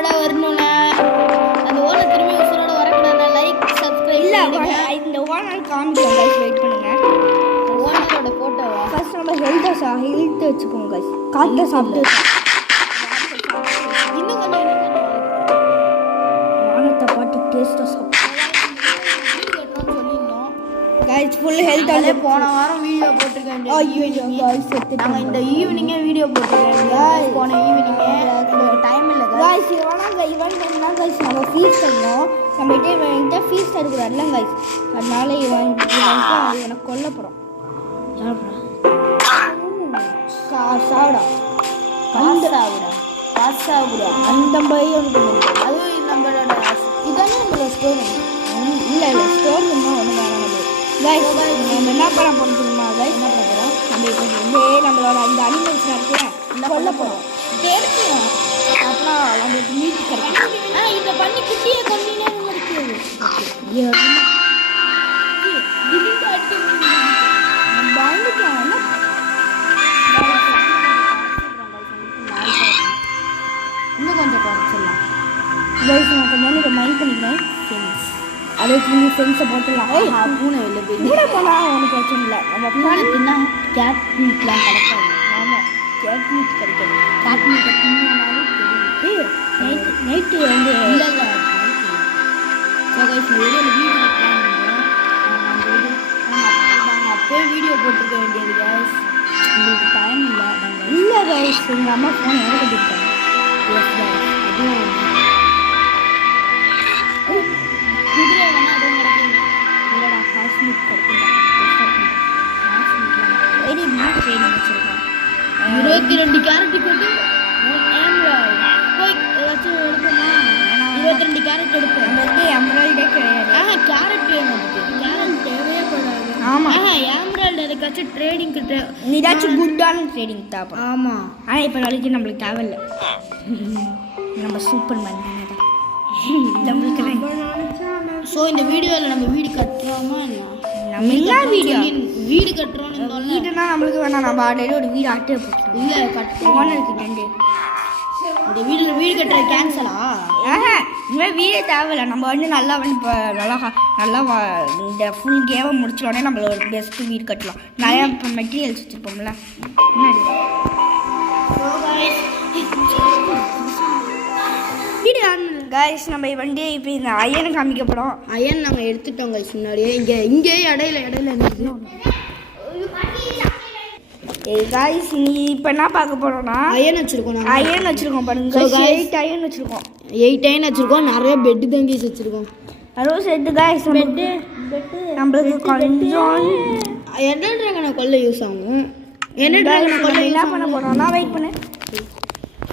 உசுரோட வரணும்னா அந்த ஓனை திரும்பி உசுரோட வரக்கூடாது. லைக் சப்ஸ்கிரைப் இல்லை இந்த ஓனர் காமிக்கலாம் கைஸ். வெயிட் பண்ணுங்க. ஓனரோட ஃபோட்டோவா? ஃபர்ஸ்ட் நம்ம ஹெல்த் வச்சுக்கோங்க கைஸ். காற்றை சாப்பிட்டு இன்னும் கொஞ்சம் வானத்தை பாட்டு டேஸ்ட்டாக சாப்பிட்டு சொல்லியிருந்தோம் கைஸ். ஃபுல் ஹெல்த் வந்து போன வாரம் வீடியோ போட்டிருக்கேன். நாங்கள் இந்த ஈவினிங்கே வீடியோ போட்டிருக்கேன். போன ஈவினிங்கே டைம் இல்லை கைஸ். இவன் என்ன கைஸ் நம்ம ஃபீஸ் தரணும். நம்மகிட்ட ஃபீஸ் தரக்கூடாதுல்ல கைஸ். அதனால இவனை கொல்ல போகிறோம். சாவிடா காசாவிடா அந்த பையன் அது நம்மளோட இதானே நம்மளோட ஸ்டோரி. இல்லை ஸ்டோர் இருந்தால் ஒன்றும் வேணாம் நம்மளுக்கு கைஸ். நம்ம என்ன பண்ண போகிறோமா கைஸ்? என்ன பண்ண போகிறோம்? நம்ம இப்போ வந்து நம்மளோட இந்த அனிமல்ஸ் இருக்குல்ல கொல்ல போகிறோம். தெரியும். அப்புறம் நம்மளுக்கு மீட் கிடைக்கும். இந்த பண்ணி குட்டியை கொண்டினே இருக்குது. இன்னும் கொஞ்சம் குறைச்சிடலாம் கைஸ். நான் கொஞ்சம் இதை மைண்ட் பண்ணிக்கிறேன். அதுக்கு நீ ஃப்ரெண்ட்ஸை போட்டுடலாம். பூனை இல்லை பூனை போனால் ஒன்றும் பிரச்சனை இல்லை. நம்ம பூனை தின்னா கேட் மீட்லாம் கிடைக்காது. ஆமாம் கேட் மீட் கிடைக்காது. கேட் மீட்டை தின்னாலும் நைட்டு வந்து இல்லைங்க. ஸோ கைஸ் வீடியோ கட்டலாம். நாங்கள் அப்போயே வீடியோ போட்டிருக்க வேண்டியது கைஸ். உங்களுக்கு டைம் இல்லை கைஸ். எங்கள் அம்மா ஃபோன் எவ்வளோ கட்டிருக்காங்க. அதுவும் குதிரை வேணா அதுவும் கிடைக்கும். இல்லைடா ஹாஸ் மீட் கிடைக்கும். வெரி மீட் ட்ரெயினிங் வச்சுருக்கோம். 22 கேரட் போட்டு போய் ஏதாச்சும் எடுப்போமா? 22 கேரட் எடுப்போம். நம்ம வந்து எம்ப்ராய்டே கிடையாது. கேரட் வேணும். அதுக்கு கேரட் தேவையே படாது. ஆமாம் எம்ப்ராய்டு எதுக்காச்சும் ட்ரேடிங் கிட்ட ஏதாச்சும் குட்டான ட்ரேடிங் தேவை. ஆமாம். ஆனால் இப்போ நாளைக்கு நம்மளுக்கு தேவையில்லை. நம்ம சூப்பர் மேன் நம்மளுக்கு. ஸோ இந்த வீடியோவில் நம்ம வீடு கட்டுறோமா என்ன? நம்ம என்ன வீடு கட்டுறோன்னு வீடுனா நம்மளுக்கு வேணாம். நம்ம ஆல்ரெடி ஒரு வீடு ஆட்டே போட்டோம். இல்லை கட்டுறோம் இருக்கு 2. இந்த வீடு கட்டுற கேன்சலா? இனிமேல் வீடே தேவையில்லை. நம்ம வந்து நல்லா வந்து இப்போ நல்லா இந்த ஃபுல் கேமை முடிச்சோடனே நம்மள ஒரு பெஸ்ட்டு வீடு கட்டலாம். நிறையா இப்போ மெட்டீரியல்ஸ் வச்சுருப்போம்ல. வீடு கைஸ். நம்ம வந்து இப்போ இந்த அயனை காமிக்கப்படும். அயன் நாங்கள் எடுத்துட்டோம் கைஸ் முன்னாடியே. இங்கே இடையில கைஸ் நீ இப்போ என்ன பார்க்க போகிறோம்னா அயன் வச்சுருக்கோம் பாருங்க. 8 அயன் வச்சுருக்கோம். 8 அயன் வச்சுருக்கோம். நிறைய பெட்டு தங்கிஸ் வச்சுருக்கோம். அதுவும் சேர்த்து கைஸ் பெட்டு நம்மளுக்கு கொஞ்சம் என்ன ட்ராகனை கொல்ல யூஸ் ஆகும். என்ன பண்ண போகிறோம்னா வெயிட் பண்ணு.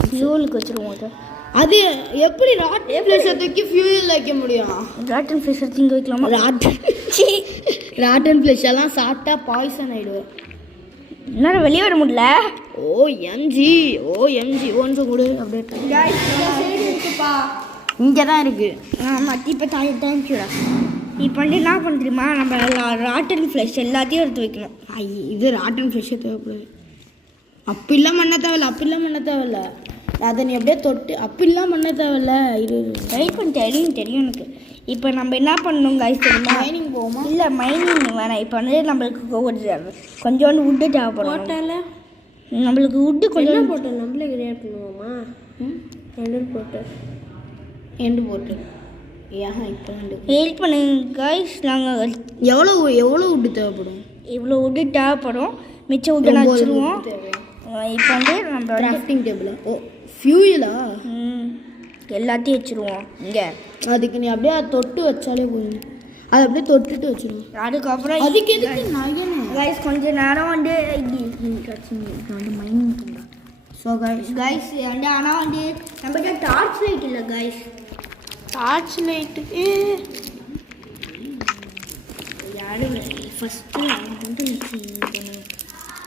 ஃபியூலுக்கு வச்சுருவோம். அது எப்படி ராட்டன் ஃபிஷை தூக்கி ஃபியூல் வைக்க முடியும்? ராட்டன் ஃபிஷை திங்க வைக்கலாமா? ராட்டன் ஃபிஷ் எல்லாம் சாப்பிட்டா பாய்சன் ஆகிடுவேன். என்னால் வெளியே வர முடியல. ஓஎம்ஜி ஒன்று கொடு அப்படியே. இருக்குப்பா இங்கே தான் இருக்கு. ஆமாம் இப்போ தேங்க்யூடா. இப்போ வந்து என்ன பண்ண தெரியுமா? நம்ம ராட்டன் ஃப்ளஷ் எல்லாத்தையும் எடுத்து வைக்கணும். இது ராட்டன் ஃப்ளஷே தேவைப்படுது. அப்படிலாம் பண்ண தேவையில்ல. அதை நீ அப்படியே தொட்டு அப்படிலாம் பண்ண தேவையில்ல. இது வெயிட் பண்ணி தெரியும் எனக்கு. இப்போ நம்ம என்ன பண்ணணும் கைஸ் தெரியுமா? மைனிங் போகுமா? இல்லை மைனிங் வேணாம். இப்போ வந்து நம்மளுக்கு கொஞ்சோண்டு வுட்டு தேவைப்படும். போட்டால நம்மளுக்கு வுட்டு கொஞ்சம் போட்டு நம்மளே கிரியேட் பண்ணுவோமா? எண்டு போட்டு இப்போ ஹெல்ப் பண்ணுங்க கைஸ். நாங்கள் எவ்வளோ வுட்டு தேவைப்படும்? இவ்வளோ வுட்டு தேவைப்படும். மிச்சம் வுட்டு வச்சுருவோம். இப்போ வந்து நம்ம கிராஃப்டிங் டேபிள் ஃபியூலா எல்லாத்தையும் வச்சுருவோம். இங்கே அதுக்கு நீ அப்படியே தொட்டு வச்சாலே போதும். அதை அப்படியே தொட்டுட்டு வச்சுருவோம். அதுக்கப்புறம் அதுக்கு எதுக்கு நகை கைஸ் கொஞ்சம் நேரம் வந்து மைனிங் பண்ணுறோம். ஸோ கைஸ் வந்து ஆனால் வந்து நம்மகிட்ட டார்ச் லைட் இல்லை கைஸ். டார்ச் லைட்டுக்கு யாரும் ஃபஸ்ட்டு வந்து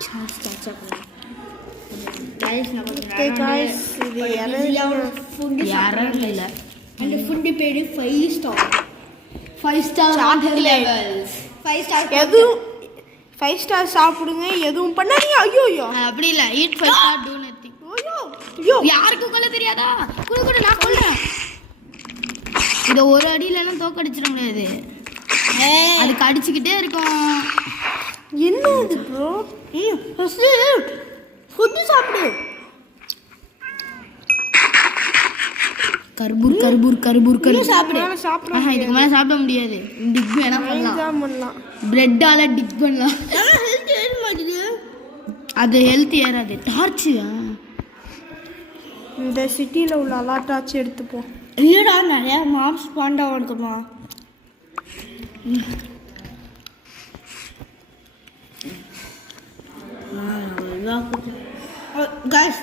சார்ஜ் பண்ணுவோம். அந்த ஃபுட்டு பேரு 5 ஸ்டார். 5 star levels. 5 ஸ்டார் எதுவும் 5 ஸ்டார் சாப்பிடுங்க, எதுவும் பண்ணாதீங்க. ஐயோ அப்படி இல்லை. Eat 5 star two nothing. ஐயோ யாருக்கும் கொல்ல தெரியாதா? குடு நான் கொல்றேன். இதை ஒரு அடியிலலாம் தோக்கடிச்சிட முடியாது. அதுக்கு அடிச்சுக்கிட்டே இருக்கும். என்ன இது ப்ரோ? ஃபுட்டு சாப்பிடு. கர்பூர் சாப்பிடு. இதுக்கு மேலே சாப்பிட முடியாது. டிக் வேணா பண்ணலாம். பிரெட்டால டிக் பண்ணலாம். அது ஹெல்த் ஏறாது. டார்ச்சியா? இந்த சிட்டியில் உள்ள எல்லா டார்ச் எடுத்துப்போம். இல்லைடா, நிறையா மாப்ஸ் பாண்டா எடுத்துமா. கைஸ்,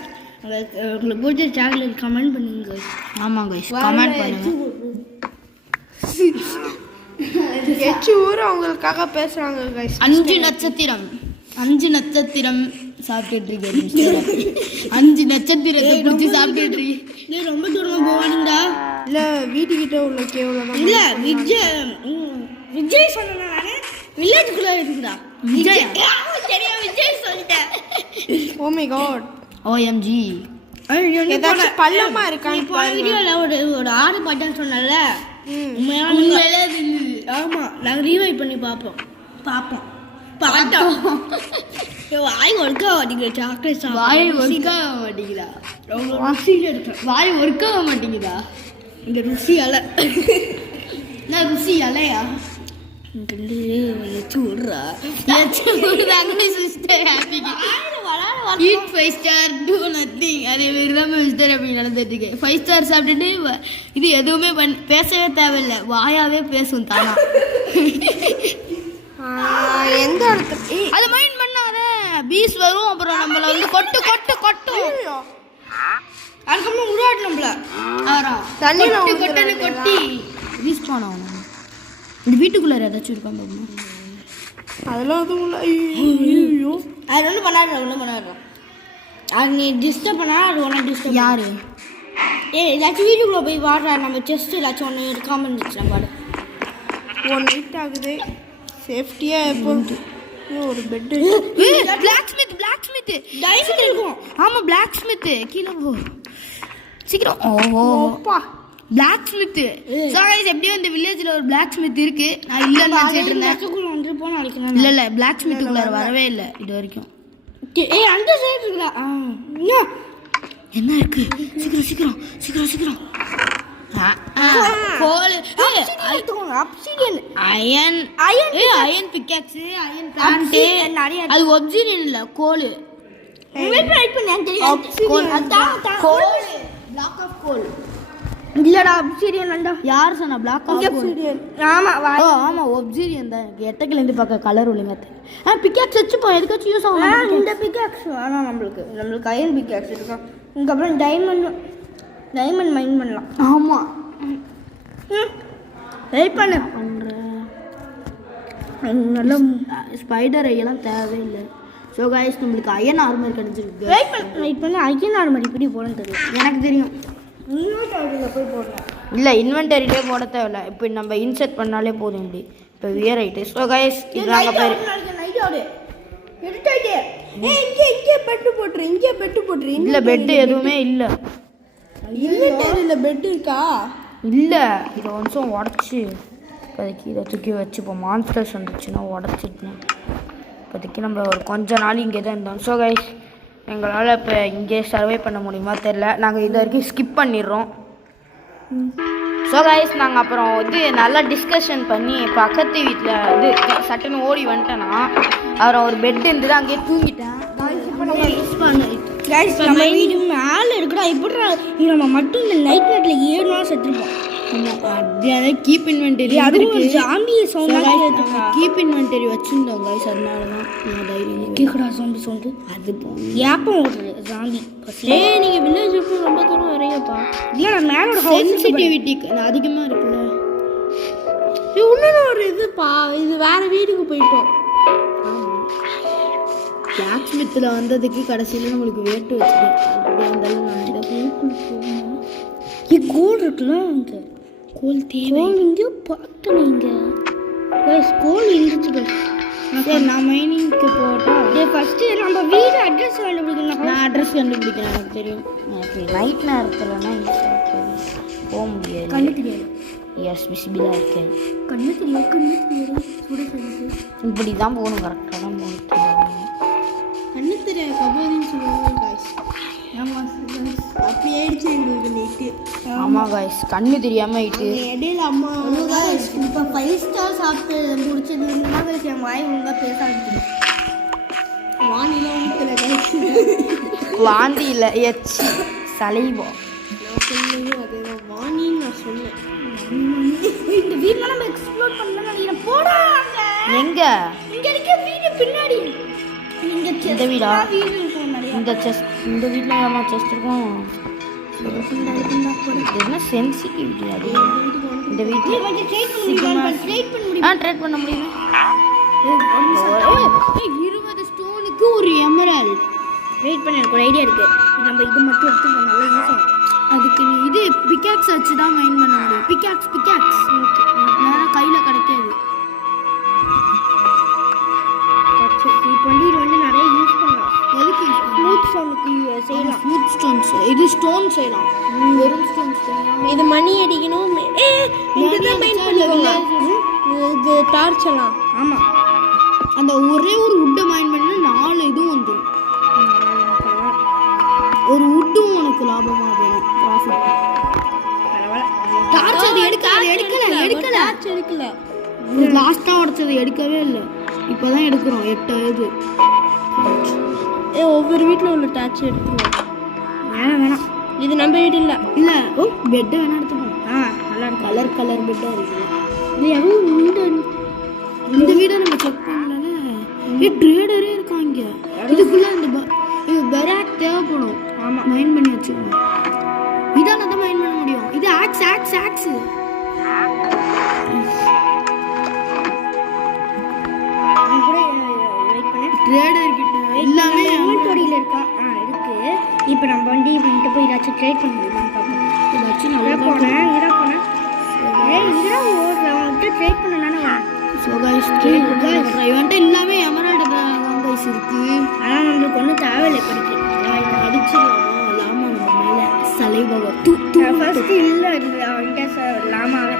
உங்களுக்கு பிடிச்ச சாக்லேட் கமெண்ட் பண்ணுங்க. ஆமாம் கைஸ், கமெண்ட் பண்ணுங்க. எச்சு ஊர் அவங்களுக்காக பேசுகிறாங்க கைஸ். 5 நட்சத்திரம் சாப்பிட்டுட்டு இருக்கேன். 5 நட்சத்திரத்தை பிடிச்சி சாப்பிட்டுட்டு இருக்கேன். ரொம்ப தூரமாக போவானுங்கடா. இல்லை, வீட்டுக்கிட்ட உள்ள கேவலம். இல்லை, விஜய் சொன்னா வில்லேஜுக்குள்ளே இருக்குடா. விஜய் தெரியும், விஜய் சொல்லிட்டேன். Oh my god, OMG. ஏதாச்சும் பள்ளமா இருக்கான்னு போன வீடியோவில் ஒரு ஆடு பாட்டான்னு சொன்னல, உண்மையிலே ஆமாம். நாங்கள் ரீவைட் பண்ணி பார்ப்போம். வாய் ஒர்க் ஆக மாட்டேங்குது. சாக்லேட் வாய் ஒர்க் ஆக மாட்டேங்குதா? வாய் ஒர்க் ஆக மாட்டேங்குதா? இங்கே ருசி அலை. நான் ருசி அலையா? Eat 5 star, do nothing. அதே மாதிரி தான் மிஸ்டர் அப்படி நடந்துட்டு இருக்கேன். 5 star சாப்பிட்டுட்டு இது எதுவுமே பேசவே தேவையில்லை, வாயாவே பேசும் தானா. எந்த இடத்துல அது மைண்ட் பண்ணாத பீஸ் வரும், அப்புறம் நம்மள வந்து கொட்டும். அதுக்கப்புறம் உருவாட்டு நம்மள தண்ணி கொட்டி பீஸ் போனோம். இந்த வீட்டுக்குள்ளார ஏதாச்சும் இருக்கான் பாருங்க. அதெல்லாம் அதுவும் இல்லை. ஐயோ, அது ஒன்றும் பண்ணாடுறோம். அது நீ டிஸ்டர்ப் பண்ணா அது ஒன்றும் டிஸ்டர்ப். யாரு? ஏதாச்சும் வீட்டுக்குள்ளே போய் வாடுறா. நம்ம செஸ்ட் ஏதாச்சும் ஒன்று இருக்காமல் இருந்துச்சு. நம்ம பாடு 1 நைட் ஆகுது. சேஃப்டியாக எப்போ ஒரு பெட்டு. பிளாக் ஸ்மித் டைமண்ட் இருக்கும். ஆமா, பிளாக் ஸ்மித் கீழே போ சீக்கிரம். ஓப்பா, பிளாக் ஸ்மித். சோ गाइस, எப்படியும் இந்த வில்லேஜ்ல ஒரு பிளாக் ஸ்மித் இருக்கு. நான் இல்லன்னு நினைச்சிட்டு இருந்தேன். வந்து போனா அழிக்கணும். இல்ல பிளாக் ஸ்மித்துக்குள்ள வரவே இல்ல இது வரைக்கும். அந்த சைடு இருக்குடா. என்ன இருக்கு? சீக்கிரம். Coal, obsidian, iron pickaxe, iron plant. அது ஒப்சிடியன் இல்ல, கோல். வெயிட் பண்ணு, எனக்கு தெரியும். Coal, block of coal. இல்லடா, அப்சிடியன் அண்டா. யார் சொன்னா பிளாக் ஆஃப் அப்சிடியன்? ஆமா, ஒப்சிடியன் தான். எட்டக்கில இருந்து பார்க்க கலர் ஒழுங்கா தெரியும். பிக்காக்ஸ் வச்சுப்போம், எதுக்காச்சும் யூஸ் ஆகும். இந்த பிக்காக்ஸ் வேணாம் நம்மளுக்கு அயன் பிக்காக்ஸ் இருக்கா. அதுக்கப்புறம் டைமண்ட் மைன் பண்ணலாம். ஆமா, வெயிட் பண்ண நல்ல ஸ்பைடர் ஐயெல்லாம் தேவையில்லை. ஸோ காய்ஸ், நம்மளுக்கு அயன் ஆர்மர் கிடைச்சிருக்கு. வெயிட் பண்ண அயன் ஆர்மர் இப்படி போடணும்னு தெரியும். எனக்கு தெரியும். இன்வென்டரியில் போய் போடலாம். இல்லை, இன்வென்டரியிலே போட தேவையில்லை. இப்போ நம்ம இன்செர்ட் பண்ணாலே போதும். இப்படி இப்போ வியர் ஆகிட்டு. ஸோ காய்ஸ், இது நாங்கள் பேர் இங்கே பெட்டு போட்டுரு. இல்லை, பெட்டு எதுவுமே இல்லை. இன்வென்டரியில் பெட்டு இருக்கா? இல்லை, இதை கொஞ்சம் உடச்சி இப்போதைக்கு இதை தூக்கி வச்சுப்போம். மான்ஸ்டர்ஸ் வந்துச்சுன்னா உடச்சிட்டேன். இப்போதைக்கு நம்ம ஒரு கொஞ்ச நாள் இங்கே தான் இருந்தோம். ஸோ கைஸ், எங்களால் இப்போ இங்கே சர்வே பண்ண முடியுமா தெரில. நாங்கள் இது வரைக்கும் ஸ்கிப் பண்ணிடுறோம். ஸோ கைஸ், நாங்கள் அப்புறம் வந்து நல்லா டிஸ்கஷன் பண்ணி பக்கத்து வீட்டில் இது சட்டுன்னு ஓடி வந்துட்டேன்னா, அப்புறம் ஒரு பெட் இருந்தது, அங்கேயே தூங்கிட்டேன். நம்ம வீடு மேலே இருக்குடா. இப்படி நம்ம மட்டும் இந்த நைட் நேரத்தில் 7 நாள் செத்துருப்போம். கீப் இன்வென்டரி அதுக்கு ஜாம்பி சவுண்ட் கீப் இன்வென்டரி வச்சுருந்தோம் கைஸ். அதனால தான் நான் தைரியம் கேட்குறா ஜாம்பி சவுண்டு. அது ஏப்பம் ஓடுறது ஜாம்பி. நீங்கள் வில்லேஜுக்கு ரொம்ப தூரம் வரையப்பா. இல்லை, நான் மேலோட சென்சிட்டிவிட்டி அதிகமாக இருக்குல்ல. இன்னொன்று ஒரு இதுப்பா, இது வேற வீட்டுக்கு போயிட்டோம். பிளாக் ஸ்மித்தில் வந்ததுக்கு கடைசியில் நம்மளுக்கு வேட்டு வச்சுருக்கேன். அப்படியே இருந்தாலும் நான் இந்த வீட்டுக்குள்ள போகணும். கோல் இருக்குல்ல, இங்கே கோல் தேவை. இங்கே பார்த்தோம். இங்கே கோல் இருந்துச்சு. சரி நான் மைனிங்க்கு போட்டா ஃபஸ்ட்டு நம்ம வீடு அட்ரஸ் கண்டுபிடிக்கணும். நான் அட்ரஸ் கண்டுபிடிக்கிறேன் எனக்கு தெரியும். எனக்கு நைட் நேரத்துலனா ஈஸியாக தெரியும் போக முடியாது. கண்ணு தெரியாது. எஸ் விசிபிளாக இருக்காது. கண்ணு தெரியாது சுட சொல்லுது. இப்படி தான் போகணும், கரெக்டாக தான் போகணும். கண்ணு தெரியாது கபோதின்னு சொல்லுவாங்க காய்ஸ். ஆமாம் அப்படி ஆயிடுச்சு எங்களுக்கு நைட்டு. ஆமாம் காய்ஸ் கண்ணு தெரியாமல் ஆயிட்டு இடையில அம்மா இப்போ 5 ஸ்டார் சாப்பிட்டு முடிச்சது காய்ஸ் என் வாய் ஒழுங்காக பேச ஆரம்பிச்சிடும். வானிலாம் ஊற்றுல காய்ஸ். வாந்தி இல்லை எச்சி சலைவா. நான் சொல்லையும் அதேதான் வாணின்னு நான் சொன்னேன். இந்த வீட்டில் நம்ம எக்ஸ்ப்ளோர் பண்ணலாம் நினைக்கிறேன். போடாங்க எங்க இங்கே இருக்க வீடு பின்னாடி. இங்கே இந்த வீடா? வீடு இருக்கும் நிறைய. இந்த செஸ்ட் இந்த வீட்டில் நம்ம செஸ்ட் இருக்கும். இது என்ன சென்சிட்டிவிட்டி அது இந்த வீட்டில் ட்ரேட் பண்ண முடியும். ட்ரேட் பண்ண முடியுமா? 20 ஸ்டோனுக்கு ஒரு எமரால்ட். வெயிட் பண்ண எனக்கு ஒரு ஐடியா இருக்குது. நம்ம இது மட்டும் எடுத்து நல்லா யூஸ் ஆகும். அதுக்கு நீ இது பிக்காக்ஸ் வச்சு தான் மைன் பண்ண முடியும். பிக்காக்ஸ் நேரம் கையில் கிடைக்காது. இப்போ இது வந்து நிறைய யூஸ் பண்ணலாம். எதுக்கு ஸ்மூத் ஸ்டோனுக்கு செய்யலாம். ஸ்மூத் ஸ்டோன்ஸ் இது ஸ்டோன் செய்யலாம். வெறும் ஸ்டோன்ஸ் இது மணி அடிக்கணும். இதுதான் மைண்ட் பண்ணுவீங்க. இது டார்ச் எல்லாம். ஆமாம் அந்த ஒரே ஒரு உட்டை மைன் பண்ணா 4 இதுவும் வந்துடும். ஒரு உட்டும் உனக்கு லாபமாக வேணும். ப்ராஃபிட். டார்ச் அது எடுக்கல. லாஸ்ட்டாக உடச்சது எடுக்கவே இல்லை. இப்போ தான் எடுக்கிறோம். 8 ஆகுது. ஒவ்வொரு வீட்டில் உள்ள டார்ச் எடுத்துருவோம். வேணாம் இது நம்ம வீடு இல்லை. பெட்டை வேணா எடுத்துப்போம். நல்லா இருக்கு. கலர் பெட்டாக இருக்குல்ல. இது எதுவும் இந்த வீடை நம்ம செக் பண்ணல. ட்ரேடரே இருக்காங்க. இதுக்குள்ள இந்த பெராக் தேவைப்படும். ஆமாம் மைன் பண்ணி வச்சுக்கணும். இதால தான் மைன் பண்ண முடியும். இது ஆக்ஸ் ட்ரேடர் கிட்ட எல்லாமே இன்வென்டரியில் இருக்கா. இருக்கு. இப்போ நம்ம வண்டி பண்ணிட்டு போய் ஏதாச்சும் ட்ரேட் பண்ண முடியுமான்னு பார்ப்போம். ஏதாச்சும் இங்கே போனேன் உங்கள்கிட்ட ட்ரேட் பண்ணலான்னு வரேன். இவன்ட்ட எல்லாமே எமரால்டு கைஸ் இருக்கு. ஆனால் நம்மளுக்கு ஒன்றும் தேவையில்லை. படிக்க அடிச்சிடலாமா லாமா நம்ம மேலே சலைவாக ஃபர்ஸ்ட் இல்லை அவன்கிட்ட லாமாவே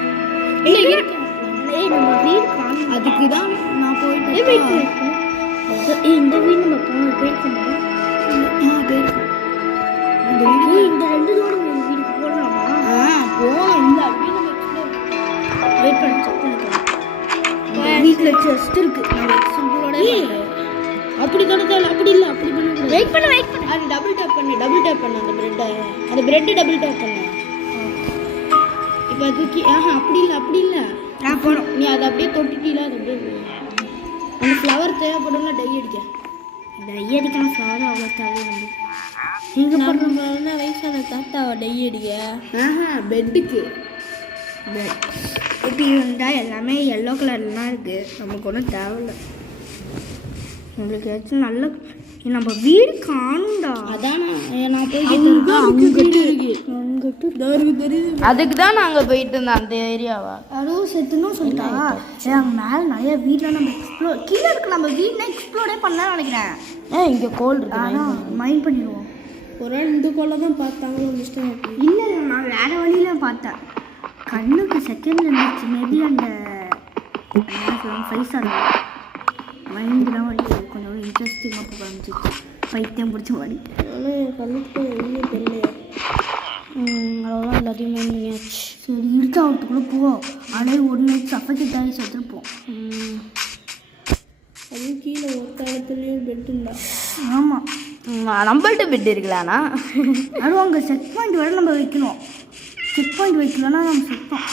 நம்ம வீடு காணும். அதுக்கு தான் நான் போயிட்டு இந்த வீடு நம்ம போயிருக்கோம். இந்த வீடு இந்த 2 தோடு வீட்டுக்கு போடலாமா? போகலாம். இல்லை வெயிட் பண்ணி செக் பண்ணிக்கலாம். வீட்டில் செஸ்ட் இருக்கு. நான் சிம்பிளோட அப்படி தொடத்தால அப்படி இல்லை. அப்படி பண்ண வெயிட் பண்ண அது டபுள் டேப் பண்ணு அந்த பிரெட்டை டபுள் டேப் பண்ணு. இப்போ அதுக்கு அப்படி இல்லை நான் போகிறோம். நீ அதை அப்படியே தொட்டுட்டீல. அது அப்படியே அந்த ஃப்ளவர் தேவைப்படும்ல. டை அடிக்கணும். ஃப்ளவர் அவ்வளோ தேவையில்லை. நீங்கள் பண்ணுறோம்னா வயசான தாத்தாவை டை அடிக்க. பெட்டுக்கு இப்படி இருந்தால் எல்லாமே எல்லோ கலர்லாம் இருக்குது. நமக்கு ஒன்றும் தேவையில்லை. நம்மளுக்கு ஏதாச்சும் நல்ல நம்ம வீடு காணும்டா. அதான் நான் அதுக்கு தான் நாங்கள் போயிட்டு இருந்தோம் அந்த ஏரியாவா. யாரும் செத்துன்னு சொல்லிட்டாங்க. அங்கே மேலே நிறைய வீட்டில் நம்ம எக்ஸ்ப்ளோர் கீழே இருக்கு. நம்ம வீட்டில் எக்ஸ்ப்ளோரே பண்ணலாம்னு நினைக்கிறேன். இங்கே கோல் இருக்கு. மைண்ட் பண்ணிடுவோம். ஒரு நாள் இந்த கோலை தான் பார்த்தாங்களோ மிஸ்டர். இல்லை நான் வேறு வழியில் பார்த்தேன். கண்ணுக்கு செகண்டில் இருந்துச்சு. மேபி அந்த 5 ஸ்டார் மைண்ட்லாம் வந்து கொஞ்சம் இன்ட்ரெஸ்டிங்காக போக ஆரம்பிச்சிச்சு. பைத்தியம் பிடிச்ச மாதிரி. ஆனால் என் கண்ணுக்கு ஒன்றும் தெரியலையா. அவ்வளோதான் எல்லாத்தையும் மைண்ட் பண்ணியாச்சு. சரி இருக்க அவத்துக்குள்ளே போவோம். ஆனால் 1 நைட் சஃபகேட் ஆகி செத்துருப்போம். அதுவும் கீழே ஒரு காலத்துலேயும் பெட் இல்லை. ஆமாம் நம்மள்ட்ட பெட் இருக்கலாண்ணா. அதுவும் அங்கே செக் பாயிண்ட் வரை நம்ம வைக்கணும். செக் பாயிண்ட் வைக்கலன்னா நம்ம செத்தோம்.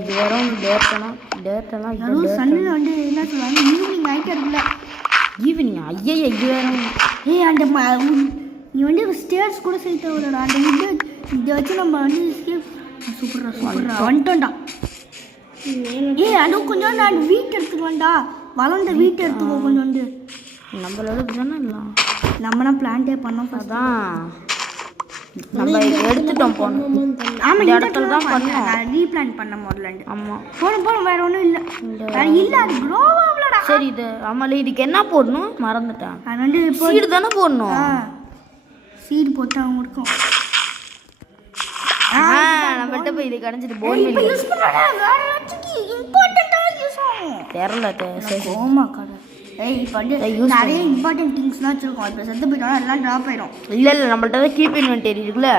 இது வரும் டேட்டெல்லாம் யாரும் சன்னில் வந்து என்ன சொல்லுவாங்க ஈவினிங் ஆகிட்டு இருக்குல்ல. ஈவினிங் ஐயா இது வேணும். அந்த நீ வந்து ஸ்டேர்ஸ் கூட சேர்த்து விடடா. அந்த இது இதை வச்சு நம்ம வந்து சூப்பரா வந்துட்டோம்டா. அதுவும் கொஞ்சம் நான் வீட்டு எடுத்துக்கலாம்டா. வளர்ந்த வீட்டு எடுத்துக்கோ கொஞ்சம் வந்து. நம்மளோட தானே இல்லை. நம்மனா பிளான்டே பண்ணோம். அதான் நம்ம எடுத்துட்டோம் போனோம். ஆமாம் இந்த இடத்துல தான் பண்ணோம். ரீப்ளான் பண்ண முதல்ல. ஆமாம் போகணும் வேற ஒன்றும் இல்லை. இல்லை அது க்ரோவாகலடா. சரி இது ஆமாம் இதுக்கு என்ன போடணும் மறந்துட்டேன். அது வந்து சீடு தானே போடணும். சீடு போட்டு அவங்க இருக்கும். நம்மள்ட்ட போய் இது கடைஞ்சிட்டு போன் யூஸ் பண்ணாடா வேற ஏதாச்சும் இம்பார்ட்டன்ட்டாக யூஸ் ஆகும். தெரில கோமா கடை. இப்போ வந்து நிறைய இம்பார்ட்டன்ட் திங்ஸ்லாம் வச்சுருக்கோம். இப்போ செத்து போயிட்டோம் எல்லாம் ட்ராப் ஆயிடும். இல்லை நம்மள்ட்ட தான் கீப் இன்வென்டரி இருக்குல்ல.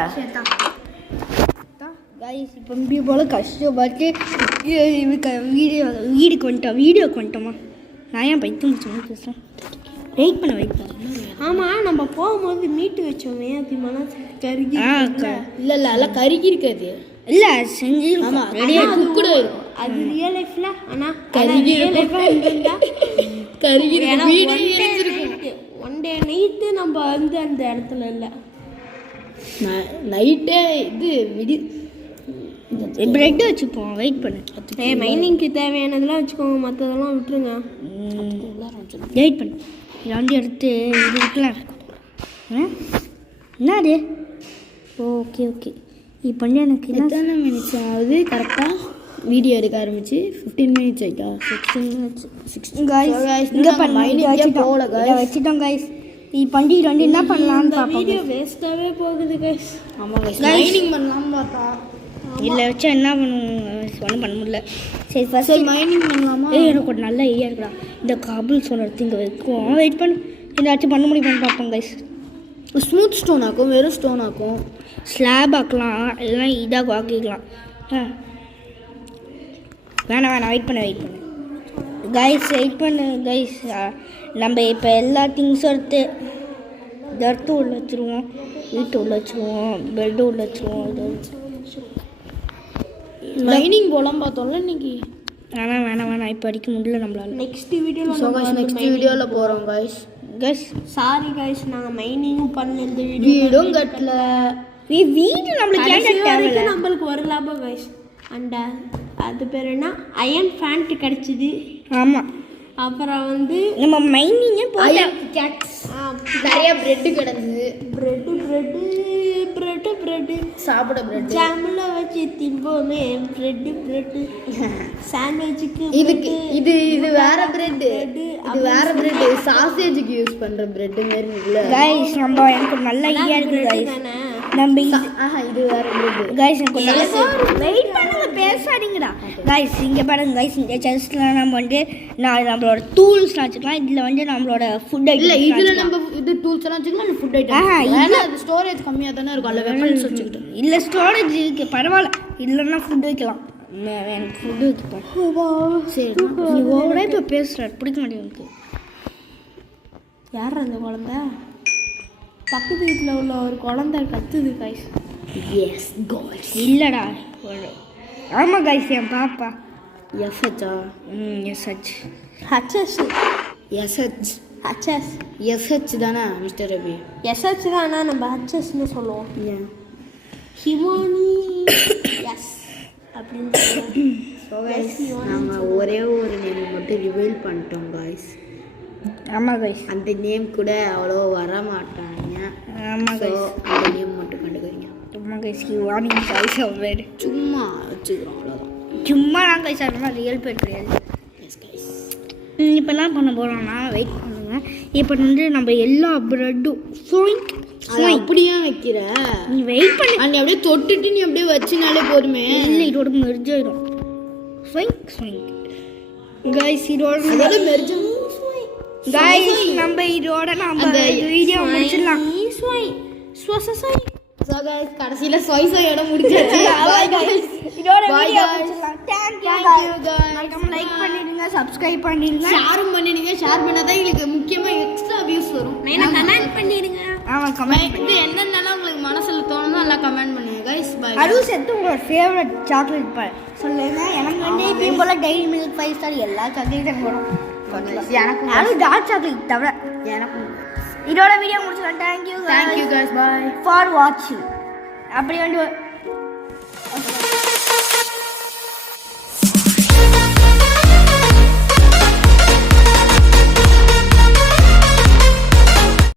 கைஸ் இப்போ இப்படி போல் கஷ்டப்பட்டு வீடுக்கு வந்துட்டோமா. நான் ஏன் பைத்தியம் முடிச்சோன்னு பேசுகிறேன். வெயிட் பண்ண ஆமாம் நம்ம போகும்போது மீட்டு வச்சோமே அது மனசு கருகி இல்லை அதெல்லாம் கருகி இருக்காது. இல்லை செஞ்சு ரெடியாக குக்குடு. அது ரியல் லைஃப்ல ஆனால் கருகி கருகி ஒன் டே நைட்டு நம்ம வந்து அந்த இடத்துல இல்லை. நைட்டே இது பிரெட் வச்சுப்போம். வெயிட் பண்ணு. மைனிங்க்கு தேவையானதெல்லாம் வச்சுக்கோங்க, மற்றதெல்லாம் விட்டுருங்க. வெயிட் பண்ணு. இதாண்டி எடுத்து இது இருக்கலாம். என்னது? ஓகே இப்போ வந்து எனக்கு எத்தனை மினிட்ஸ் ஆகுது கரெக்டாக வீடியோ எடுக்க ஆரம்பிச்சு? 15 மினிட்ஸ் ஆகிட்டா? 16 மினிட்ஸ். இங்கே பண்ணி வச்சுட்டோம் கைஸ். இப்போ பண்டிகை வந்து என்ன பண்ணலாம்னு பார்ப்போம். வீடியோ வேஸ்ட்டாகவே போகுது கைஸ். ஆமாம் கைஸ் மைனிங் பண்ணலாம்னு பார்த்தா இல்லை வச்சா என்ன பண்ணுவோம் ஒன்றும் பண்ண முடியல. சரி ஃபர்ஸ்ட் மைனிங் பண்ணலாமா? எனக்கு ஒரு நல்ல ஐடியா இருக்குடா. இந்த காபிள் ஸ்டோன் எடுத்து இங்கே வைக்குவோம். வெயிட் பண்ணு ஏதாச்சும் பண்ண முடியுமான்னு பார்ப்போம் கைஸ். ஸ்மூத் ஸ்டோன் ஆக்கும், வெறும் ஸ்டோன் ஆக்கும், ஸ்லாப் ஆக்கலாம், எல்லாம் இதாக ஆக்கிக்கலாம். வேணாம் வெயிட் பண்ணு கைஸ். வெயிட் பண்ணு கைஸ். நம்ம இப்போ எல்லா திங்ஸும் எடுத்து உள்ள வச்சுருவோம். வீட்டு உள்ள வச்சுருவோம். பெட்டு உள்ள வச்சுருவோம். லைனிங் போலாம் பார்த்தோம்ல இன்னைக்கு. வேணாம் இப்போ அடிக்க முடியல நம்மளால. நெக்ஸ்ட் வீடியோவில் நெக்ஸ்ட் வீடியோவில் போகிறோம் கைஸ். சாரி கைஸ் நாங்கள் மைனிங்கும் பண்ணல. இந்த வீடும் கட்டல. வீடு நம்மளுக்கு நம்மளுக்கு ஒரு லாபம் கைஸ். அண்ட் அது பேர் என்ன அயன் ஃபேண்ட் கிடச்சிது. ஆமாம் அப்புறம் வந்து நம்ம மைனிங்கே போட்டோம். நிறைய பிரெட்டு கிடந்தது. பிரெட்டு சாப்பிட பிரெட் ஜாமில் வச்சு திம்போமே. பிரெட்டு சாண்ட்விச்சுக்கு இது வேற பிரெட். இது வேற பிரெட் சாசேஜுக்கு யூஸ் பண்ற பிரெட் மாதிரி இல்ல गाइस. நம்ம எனக்கு ஒரு நல்ல ஐடியா இருக்கு गाइस. நம்ம இது வேற பிரெட் गाइस. எனக்கு நல்ல வெயிட் பண்ணுங்க பேசாதீங்கடா गाइस. இங்க பாருங்க गाइस. இந்த செஸ்ட்ல நம்ம வந்து நம்மளோட டூல்ஸ் வச்சுக்கலாம். இதுல வந்து நம்மளோட ஃபுட் ஐட்டம் இல்ல இதுல நம்ம இது டூல்ஸ் எல்லாம் வச்சுக்கலாம். இல்ல ஃபுட் ஐட்டம் இல்ல அது ஸ்டோரேஜ் கம்மியா தான இருக்கும். அல்ல வெப்பன்ஸ் வச்சுக்கிட்டு இல்ல ஸ்டோரேஜ் இருக்கு பரவாயில்ல. இல்லன்னா ஃபுட் வைக்கலாம். எனக்கு ஃபுட் வைக்கலாம். சரி நீ ஓவரா இப்ப பேசுற பிடிக்க மாட்டேங்குது. யார் அந்த குழந்தை? பக்கத்து வீட்டில் உள்ள ஒரு குழந்தை கத்துது கைஸ். S guys. இல்லடா ஆமாம் கைஸ் என் பாப்பா. எஸ்ஹெச்சா? SH HS SH HS SH தானே மிஸ்டர் ரவி? எஸ்ஹெச் தான். ஆனால் நம்ம ஹச்எஸ்ன்னு சொல்லுவோம். ஏன் ஹிமானி எஸ் அப்படின்னு நாங்கள் ஒரே ஒரு நேம் மட்டும் ரிவீல் பண்ணிட்டோம் காய்ஸ். ஆமாம் கைஸ். அந்த நேம் கூட அவ்வளோ வர மாட்டாங்க. ஆமாம் கைஸ். அந்த நேம் மட்டும் கண்டுக்கிறீங்க. ஆமாம் கைஸ். வார்னிங் கைஸ் அவர் சும்மா வச்சுக்கிறோம் அவ்வளோதான். சும்மா தான் கைஸ். அதெல்லாம் ரியல் பேர் கிடையாது. S guys. இப்போ என்ன பண்ண போகிறோம்னா வெயிட் பண்ணுங்க. இப்போ வந்து நம்ம எல்லா ப்ரெட்டும் அப்படியே வைக்கிற நீ வெயிட் பண்ணி நீ அப்படியே தொட்டுட்டு நீ அப்படியே வச்சுனாலே போதுமே. இல்லை இதோட மெர்ஜ் ஆயிடும். கைஸ் இதோட மெர்ஜ் கைஸ் நம்ம இதோட நம்ம வீடியோ முடிச்சிடலாம். ஸோ கைஸ் கடைசியில் இடம் முடிச்சாச்சு. இதோட வீடியோ முடிச்சிடலாம். Thank you guys. மறக்காம லைக் பண்ணிடுங்க, சப்ஸ்கிரைப் பண்ணிடுங்க, ஷேரும் பண்ணிடுங்க. ஷேர் பண்ணாதான் எங்களுக்கு முக்கியமாக எக்ஸ்ட்ரா வியூஸ் வரும். கமெண்ட் பண்ணிடுங்க. ஆமாம் கமெண்ட் இது என்னென்னலாம் உங்களுக்கு மனசில் தோணுதோ எல்லாம் கமெண்ட் பண்ணுங்க கைஸ். பை. அதுவும் சேர்த்து உங்களோட ஃபேவரட் சாக்லேட் பார் சொல்லுங்க. எனக்கு வந்து எப்பயும் போல டைரி மில்க் 5 ஸ்டார் எல்லா சாக்லேட்டும் வரும். எனக்கு அதுவும் டார்க் சாக்லேட் தவிர எனக்கும். இதோட வீடியோ முடிச்சிடலாம். Thank you guys. பாய் ஃபார் வாட்சிங். அப்படி வந்து